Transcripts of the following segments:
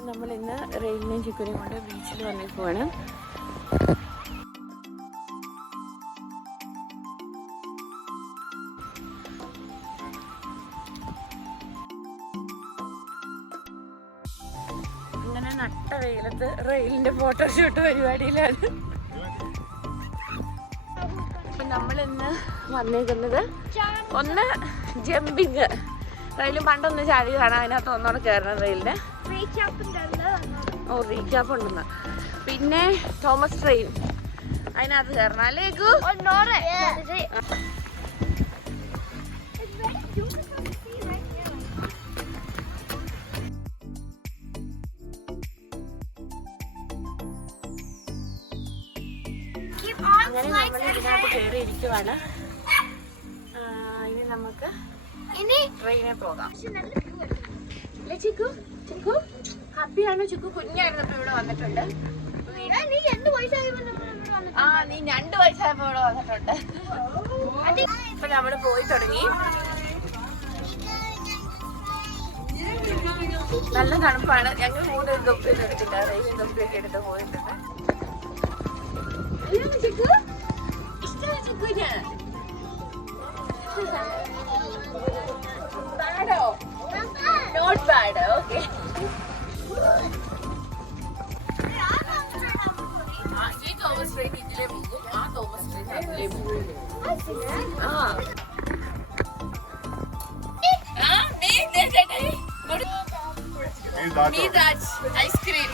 അപ്പം നമ്മൾ ഇന്ന് റെയിലിനെയും ചിക്കുനെയും കൊണ്ട് ബീച്ചിൽ വന്നേക്കുവാണ്. അങ്ങനെ നട്ട വെയിലത്ത് റെയിലിന്റെ ഫോട്ടോഷൂട്ട് പരിപാടിയിലാണ്. അപ്പം നമ്മളിന്ന് വന്നേക്കുന്നത് ഒന്ന് ജമ്പിങ്, റെയിലും പണ്ടൊന്ന് ചാടി കാണാൻ അതിനകത്ത് ഒന്നോടെ കയറണം റെയിലിന്. ഓ റീക്യാപ്പ് ഉണ്ടെന്ന്. പിന്നെ തോമസ് ട്രെയിൻ അതിനകത്ത് കയറണം അല്ലേ? അങ്ങനെ നമ്മൾ ഇതിനകത്ത് കയറിയിരിക്കുവാണ്. ഇനി നമുക്ക് ട്രെയിനിൽ പോകാം. ചിക്കു ചിക്കു ഹാപ്പിയാണോ? ചിക്കു കുഞ്ഞായിരുന്നപ്പോ ഇവിടെ വന്നിട്ടുണ്ട്. നീ 2 വയസ്സായപ്പോ ഇവിടെ വന്നിട്ടുണ്ട്. ഇപ്പൊ നമ്മള് പോയി തുടങ്ങി. നല്ല തണുപ്പാണ്. ഞങ്ങൾ 3 തൊപ്പിയൊക്കെ എടുത്തില്ല, റെയിലും തൊപ്പിയൊക്കെ എടുത്ത് പോയിട്ടുണ്ട്. ചിക്കു ഇഷ്ടമാണ് ചിക്കുന്. ബാഡോ? Not bad. ഓക്കെ. ഈ തോമസ് ട്രെയിൻ ഇതിലേ പോകും, ആ തോമസ് ട്രെയിൻ അതിലേ പോകും. ഐസ്ക്രീം,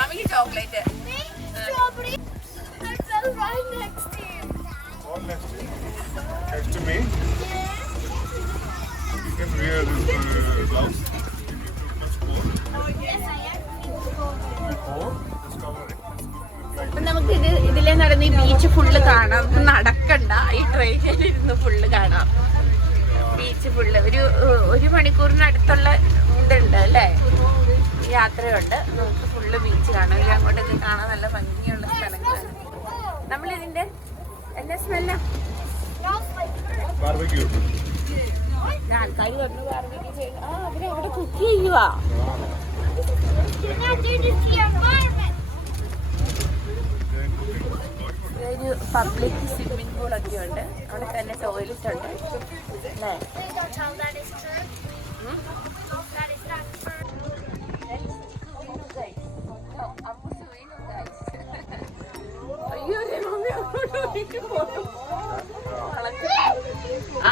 മമ്മിക്ക് chocolate. Next to me. You can wear this blouse. നമുക്ക് ഇതിലെ നടന്ന് ഈ ബീച്ച് ഫുള്ള് കാണാം. നടക്കണ്ട, ഈ ട്രെയിനിലിരുന്ന് ഫുള്ള് കാണാം. ബീച്ച് ഫുള്ള് ഒരു മണിക്കൂറിനടുത്തുള്ള ഇതുണ്ട് അല്ലേ, യാത്രയുണ്ട്. നമുക്ക് ഫുള്ള് ബീച്ച് കാണാം. ഈ അങ്ങോട്ടൊക്കെ കാണാൻ നല്ല ഭംഗിയുള്ള സ്ഥലങ്ങളാണ്. നമ്മളിതിന്റെ എന്താ സ്മെല്ല? ആൾക്കാർ പറഞ്ഞു ബാർബിക്യൂ ചെയ്യുന്നു. അവരവിടെ കുക്ക് ചെയ്യുവാ. ഒരു പബ്ലിക് സ്വിമ്മിംഗ് പൂളൊക്കെ ഉണ്ട്. അവിടെ തന്നെ ടോയ്ലറ്റ് ഉണ്ട് അല്ലേ?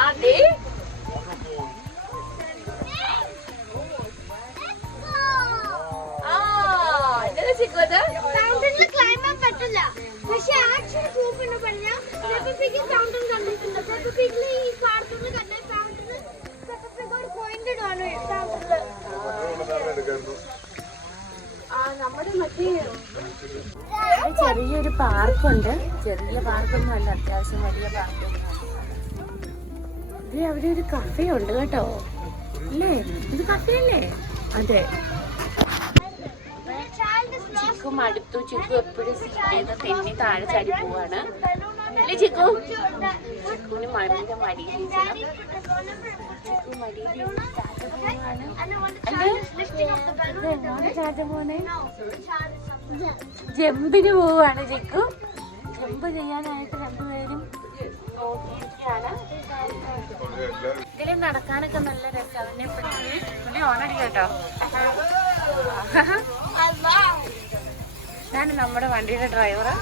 അതെ ക്ലൈമാൻ പറ്റില്ല. പക്ഷെ ആക്ഷൻ സൂപ്പർ പറഞ്ഞാൽ ഫൗണ്ടൻ കണ്ടിട്ടുണ്ട്. ഈ കാർട്ടൂണിൽ കണ്ട ഫൗണ്ടന് ഒരു പോയിന്റഡ് ആണ് നമ്മുടെ മറ്റേ ചെറിയൊരു പാർക്കുണ്ട്. ചെറിയ പാർക്കൊന്നും അല്ല, അത്യാവശ്യം വലിയ പാർക്ക്. ഇത് അവിടെ ഒരു കഫേ ഉണ്ട് കേട്ടോ, അല്ലേ? ഇത് കഫേ അല്ലേ? അതെ. ചിക്കു മടുത്തു. ചിക്കു എപ്പോഴും സീറ്റേന്ന് തെന്നി താഴെ ചാടി പോവാണ് അല്ലേ ചിക്കു? ചിക്കുവിന് മമ്മിന്റെ മടിയിൽ ചിക്കു മടിയിൽ ചാറ്റ പോവാണ്. എങ്ങോട്ട് ചാറ്റ പോണേ? ജമ്പിന് പോവാണ് ചിക്കു. ജമ്പ് ചെയ്യാനായിട്ട് രണ്ടുപേരും നോക്കിയിരിക്കുകയാണ്. ഇതിൽ നടക്കാനൊക്കെ നല്ല രസം. അതിനെ പുള്ളി ഓണടി കേട്ടോ. ഞാൻ നമ്മുടെ വണ്ടിയുടെ ഡ്രൈവറ്.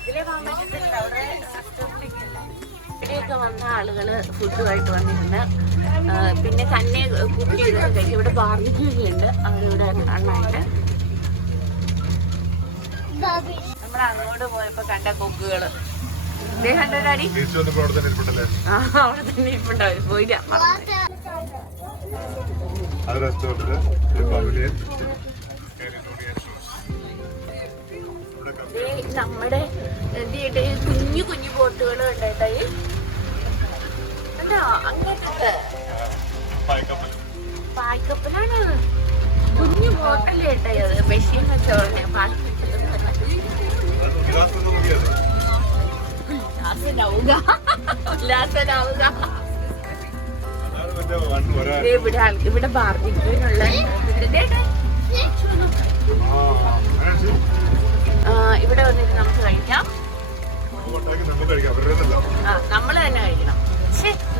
ഇതിലെ പോകാൻ പറ്റത്തില്ല, അവിടെ ഇവിടെയൊക്കെ വന്ന ആളുകള് ഫുഡുമായിട്ട് വന്നിരുന്ന് പിന്നെ തന്നെ കുക്ക് ചെയ്തൊക്കെ കഴിക്കും. ഇവിടെ ബാർബിക്യൂണ്ട് അവരിവിടെ കാണാനായിട്ട്. നമ്മൾ അങ്ങോട്ട് പോയപ്പോ കണ്ട കൊക്കുകള് കണ്ടോ ഡാഡി? അവിടെ തന്നെ ഇരിപ്പുണ്ടാവും. പോയില്ല. നമ്മുടെ കുഞ്ഞു കുഞ്ഞു ബോട്ടുകളും ഉണ്ട് കേട്ടോ. എന്താ അങ്ങനത്തെ പായ്ക്കപ്പലാണ്. കുഞ്ഞു ബോട്ടല്ലേ കേട്ടോ അത്. ബഷീർ വെച്ചോളെ ഉല്ലാസനാവുക. ഇവിടെ ബാർബിക്യൂനുള്ള ഇവിടെ വന്നിട്ട് നമുക്ക് കഴിക്കാം. നമ്മള് തന്നെ കഴിക്കണം.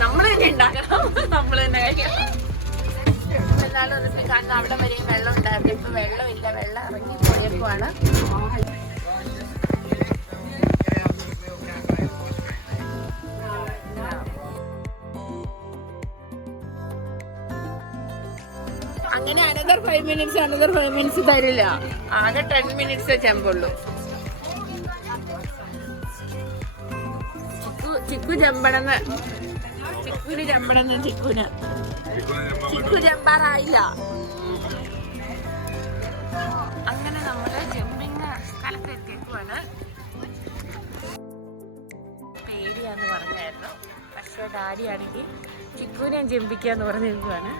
നമ്മള് തന്നെ ഉണ്ടാക്കണം. നമ്മള് തന്നെ കഴിക്കണം. എന്നാലും വന്നിട്ട് കാണുന്ന അവിടെ വരെയും വെള്ളം ഉണ്ടായിരുന്നു. ഇപ്പൊ വെള്ളമില്ല, വെള്ളം ഇറങ്ങി പോയപ്പോഴാണ്. അങ്ങനെ another 5 minutes തരില്ല. ആകെ 10 minutes ചെമ്പുള്ളൂ. ചിക്കു ചെമ്പടന്ന് ചിക്കു ചെമ്പാറായില്ല. അങ്ങനെ നമ്മള് ജമ്പിങ് സ്ഥലത്ത് എത്തിയേക്കുവാണ്. പേടിയാന്ന് പറഞ്ഞായിരുന്നു. പക്ഷെ ഡാഡി ആണെങ്കിൽ ചിക്കുവിനെ ജമ്പിക്കാന്ന് പറഞ്ഞിരിക്കുവാണ്.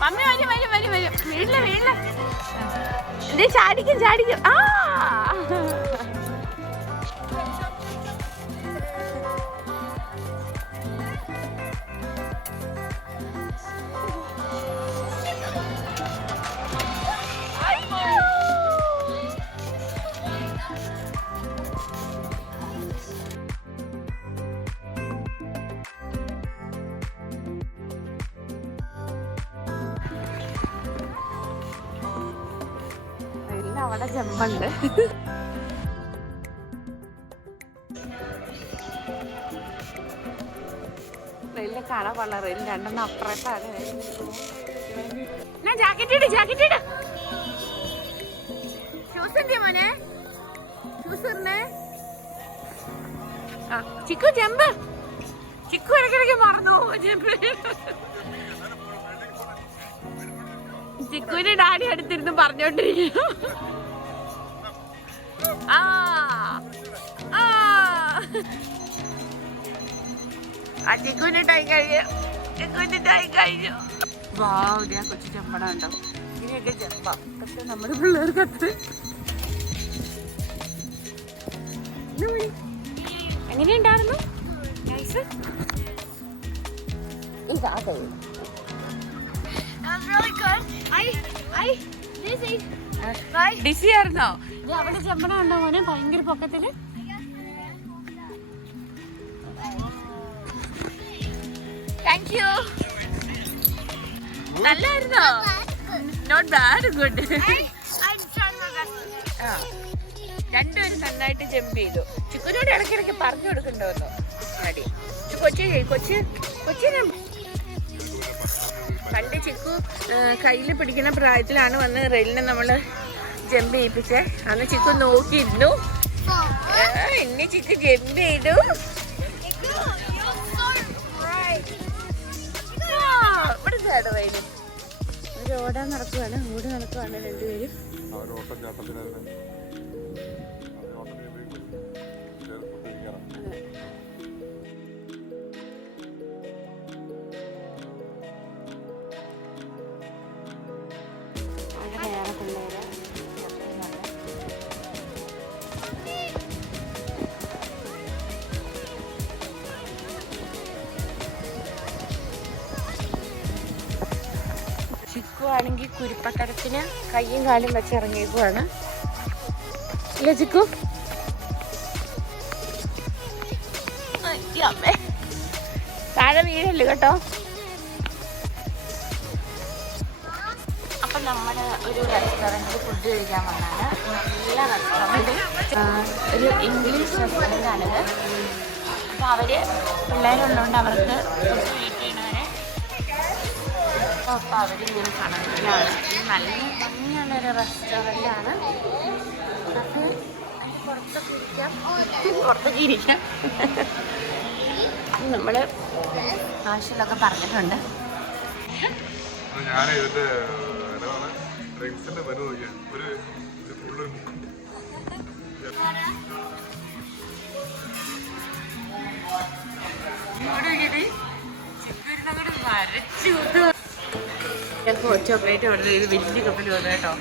മമ്മി വരും വീട്ടില് എന്തേ ചാടിക്കും. ആ അവിടെ ജമ്പുണ്ട്. റെയിലിനെ കാണാൻ പാടില്ല. റെയിൽ രണ്ടെണ്ണം അപ്പുറത്താണ്. ജാക്കറ്റ് ഇട്. ഷൂസ് എന്തിയ മോനെ? ഷൂസ് ഇടണേ. ആ ചിക്കു ജമ്പ്. ചിക്കു ഇടയ്ക്കിടയ്ക്ക് മറന്നു ജമ്പ്. ചിക്കുവിന്റെ ഡാഡി അടുത്തിരുന്ന് പറഞ്ഞോണ്ടിരിക്കുന്നു. ചിക്കുവിന്റെ ടൈം കഴിഞ്ഞു. വാവ്, ഞാൻ കൊച്ചു ചെമ്പട ഉണ്ടോ? ഇതിനൊക്കെ ചെമ്പ. പക്ഷെ നമ്മുടെ പിള്ളേർക്ക് അത്ര എങ്ങനെയുണ്ടായിരുന്നു? ഇതാ ഡിസി ആയിരുന്നോ? അവിടെ ചെമ്പട ഉണ്ടോ മോനെ? ഭയങ്കര പൊക്കത്തില്. Thank you. നല്ലായിരുന്നോ? Not bad, good. രണ്ടുപേരും നന്നായിട്ട് ജമ്പ് ചെയ്തു. ചിക്കുനോട് ഇടയ്ക്കിടയ്ക്ക് പറഞ്ഞു കൊടുക്കണ്ടോന്നോ അടി. കൊച്ചിനെ പണ്ട് ചിക്കു കയ്യിൽ പിടിക്കുന്ന പ്രായത്തിലാണ് വന്ന് റെയിലിനെ നമ്മൾ ജമ്പ് ചെയ്യിപ്പിച്ചേ. അന്ന് ചിക്കു നോക്കിയിരുന്നു. ഇനി ചിക്കു ജമ്പ് ചെയ്തു. ഇവിടെ വൈകും ഓടാൻ നടക്കുവാണ് രണ്ടുപേരും. ചിക്കു ആണെങ്കിൽ കുരുപ്പക്കരത്തിന് കയ്യും കാലും വെച്ച് ഇറങ്ങിയേക്കുവാണ്. ഇല്ല ചിക്കു? താഴെ വീഴല്ലേ കേട്ടോ. അപ്പം നമ്മൾ ഒരു റെസ്റ്റോറൻറ്റിൽ ഫുഡ് കഴിക്കാൻ വന്നാണ്. നല്ല റെസ്റ്റോറൻറ്റ്, ഒരു ഇംഗ്ലീഷ് റെസ്റ്റോറൻറ്റാണിത്. അപ്പോൾ അവർ പിള്ളേരുള്ളതുകൊണ്ട് അവർക്ക് ഫുഡ് വെയിറ്റ് ചെയ്യണവരെ അപ്പോൾ അവർ ഇങ്ങനെ കണക്കിലാണ്. നല്ല ഭംഗിയുള്ളൊരു റെസ്റ്റോറൻറ്റാണ്. അതൊക്കെ പുറത്തൊക്കെ ഇരിക്കാം. നമ്മൾ ആവശ്യമുള്ളതൊക്കെ പറഞ്ഞിട്ടുണ്ട്. ഞാൻ ഇതിന്റെ ഡ്രിങ്ക്സിന്റെ മെനു നോക്കിയാൽ ഒരു ഫുള്ള് ചോക്ലേറ്റ് ഓർഡർ ചെയ്ത് വലിയ കപ്പിൽ വന്നു കേട്ടോ.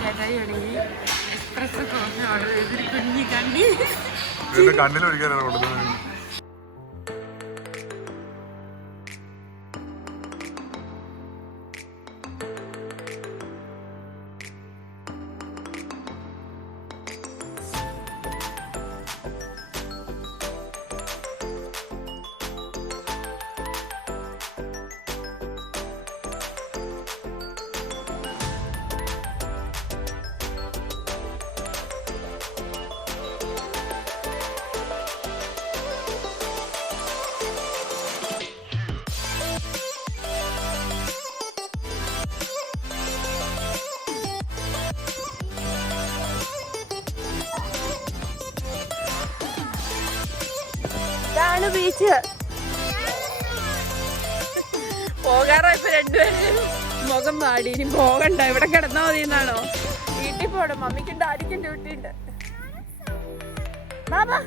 ചേട്ടായി ആണെങ്കിൽ എക്സ്പ്രസ് കോഫി ഓർഡർ ചെയ്തൊരു കുഞ്ഞി കണ്ടി കണ്ണിലൊഴിക്കാനാണ് കൊടുക്കുന്നത്. ഇതാണ് ബീച്ച്. പോകാറോ ഇപ്പൊ രണ്ടുപേരും മുഖം പാടി. ഇനി പോകണ്ട, ഇവിടെ കിടന്നാ മതി എന്നാണോ? വീട്ടിൽ പോണം, മമ്മിക്കും ഡാഡിക്കും ഡ്യൂട്ടി ഉണ്ട്. ബാബാ